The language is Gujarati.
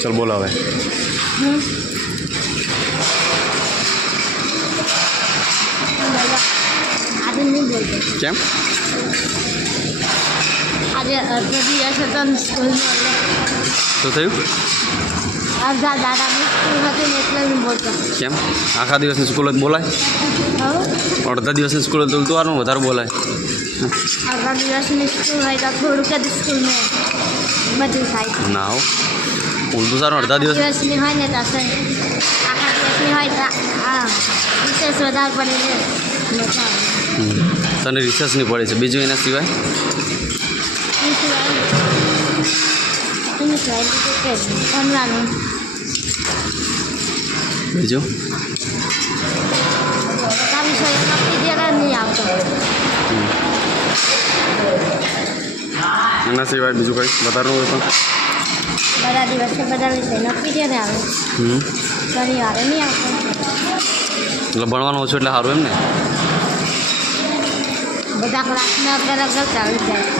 ચાલ બોલો હવે. આજે નહીં બોલતો. કેમ? આજે અડધો દિવસ હતો ને સ્કૂલમાં શું થયું? અડધા દાદાની સ્કૂલ હતી ને એટલે નહીં બોલતો. કેમ? આખા દિવસની સ્કૂલ જ બોલાય? અડધા દિવસની સ્કૂલ તો ઉલટું વધારે બોલાય. અડધા દિવસની સ્કૂલ હોય તો થોડુંક જ સ્કૂલમાં બધું થાય. ના હો, ઉલટું સારું. અડધા દિવસની હોય ને તો આખા દિવસની હોય તો હા વિશેષ વધારે પડે છે. તને રિસર્ચની પડે છે, બીજું એના સિવાય? ભણવાનું બીજું આ વિષયનો પીરિયડ નહીં આવતો. એના સિવાય બીજું કંઈ વધારવું હોય તો? બધા દિવસે બધા વિષયનો પીરિયડ આવે. શનિવારે નહીં આવતો. એટલે ભણવાનું ઓછું એટલે સારું એમ ને? બધા ક્લાસમાં અગર ચાલી જાય.